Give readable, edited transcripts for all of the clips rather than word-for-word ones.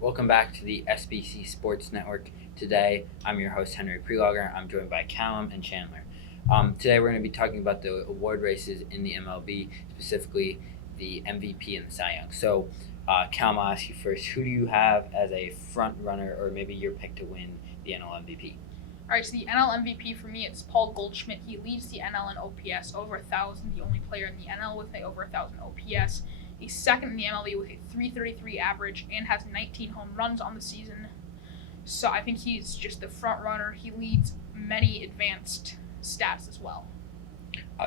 Welcome back to the SBC Sports Network. Today, I'm your host, Henry Prelogger. I'm joined by Callum and Chandler. Today, we're going to be talking about the award races in the MLB, specifically the MVP and the Cy Young. So, Callum, I'll ask you first. Who do you have as a front runner, or maybe your pick to win the NL MVP? All right, so the NL MVP for me, it's Paul Goldschmidt. He leads the NL in OPS over 1,000, the only player in the NL with over 1,000 OPS. He's second in the MLB with a 333 average and has 19 home runs on the season. So I think he's just the front runner. He leads many advanced stats as well.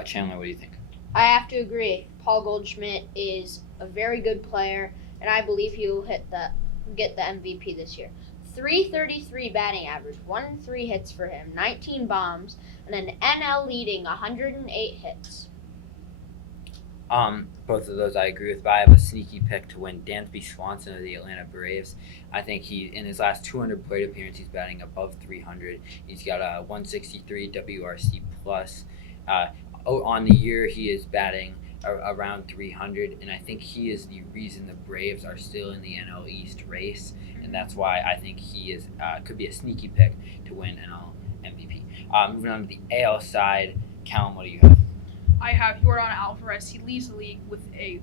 Chandler, what do you think? I have to agree. Paul Goldschmidt is a very good player, and I believe he will get the MVP this year. 333 batting average, 103 hits for him, 19 bombs, and an NL leading 108 hits. Both of those I agree with, but I have a sneaky pick to win. Dansby Swanson of the Atlanta Braves. I think he, in his last 200 plate appearances, he's batting above 300. He's got a 163 WRC plus. On the year, he is batting around 300, and I think he is the reason the Braves are still in the NL East race, and that's why I think he is could be a sneaky pick to win NL MVP. Moving on to the AL side, Callum, what do you have? I have Yordan Alvarez. He leads the league with a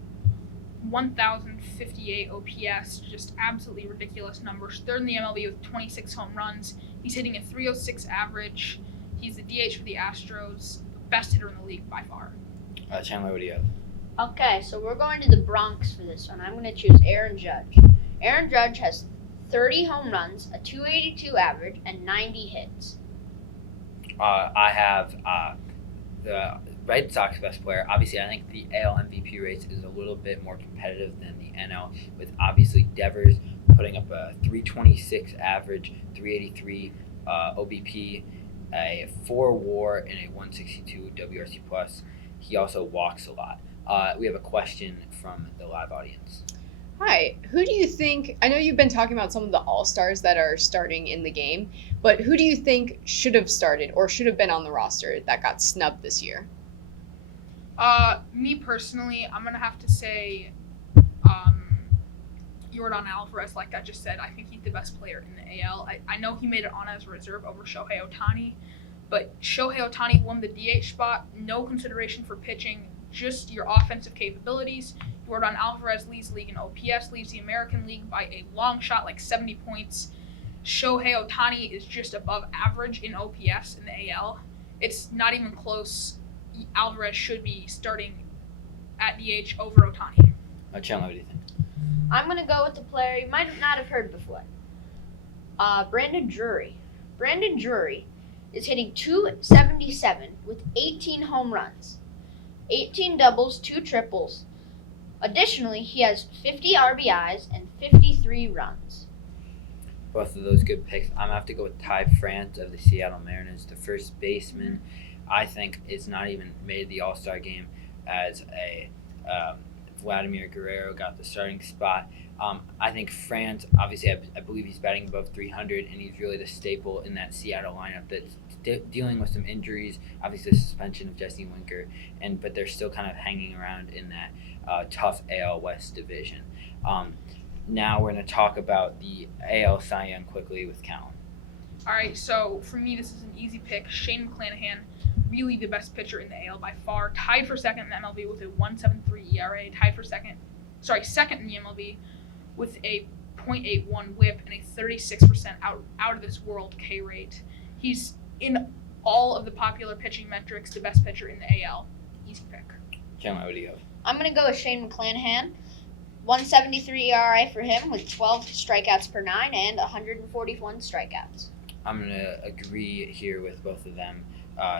1,058 OPS, just absolutely ridiculous numbers. Third in the MLB with 26 home runs. He's hitting a 306 average. He's the DH for the Astros, best hitter in the league by far. Chandler, what do you have? Okay, so we're going to the Bronx for this one. I'm going to choose Aaron Judge. Aaron Judge has 30 home runs, a 282 average, and 90 hits. I have the Red Sox best player. Obviously, I think the AL MVP race is a little bit more competitive than the NL, with obviously Devers putting up a 326 average, 383 OBP, a 4 WAR, and a 162 WRC plus. He also walks a lot. We have a question from the live audience. Hi, who do you think, I know you've been talking about some of the all-stars that are starting in the game, but who do you think should have started or should have been on the roster that got snubbed this year? Me personally, I'm going to have to say Yordan Alvarez, like I just said. I think he's the best player in the AL. I know he made it on as a reserve over Shohei Ohtani, but Shohei Ohtani won the DH spot, no consideration for pitching, just your offensive capabilities. Yordan Alvarez leads the league in OPS, leads the American League by a long shot, like 70 points. Shohei Ohtani is just above average in OPS in the AL. It's not even close. Alvarez should be starting at DH over Ohtani. Chandler, what do you think? I'm going to go with the player you might not have heard before. Brandon Drury. Brandon Drury is hitting 277 with 18 home runs, 18 doubles, 2 triples. Additionally, he has 50 RBIs and 53 runs. Both of those good picks. I'm going to have to go with Ty France of the Seattle Mariners, the first baseman. I think it's not even made the All-Star game as a Vladimir Guerrero got the starting spot. I think France, obviously, I believe he's batting above 300, and he's really the staple in that Seattle lineup that's dealing with some injuries, obviously the suspension of Jesse Winker, but they're still kind of hanging around in that tough AL West division. Now we're going to talk about the AL Cy Young quickly with Callum. All right, so for me, this is an easy pick. Shane McClanahan, really the best pitcher in the AL by far, tied for second in the MLB with a 1.73 ERA, second in the MLB with a .81 WHIP and a 36% out of this world K rate. He's in all of the popular pitching metrics, the best pitcher in the AL. Easy pick. Chandler, what do you have? I'm going to go with Shane McClanahan. 173 ERA for him with 12 strikeouts per 9 and 141 strikeouts. I'm going to agree here with both of them.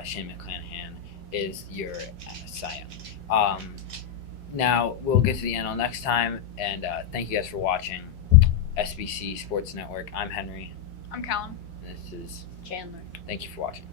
Shane McClanahan is your Cy Young. Now, we'll get to the NL next time, and thank you guys for watching SBC Sports Network. I'm Henry. I'm Callum. This is Chandler. Thank you for watching.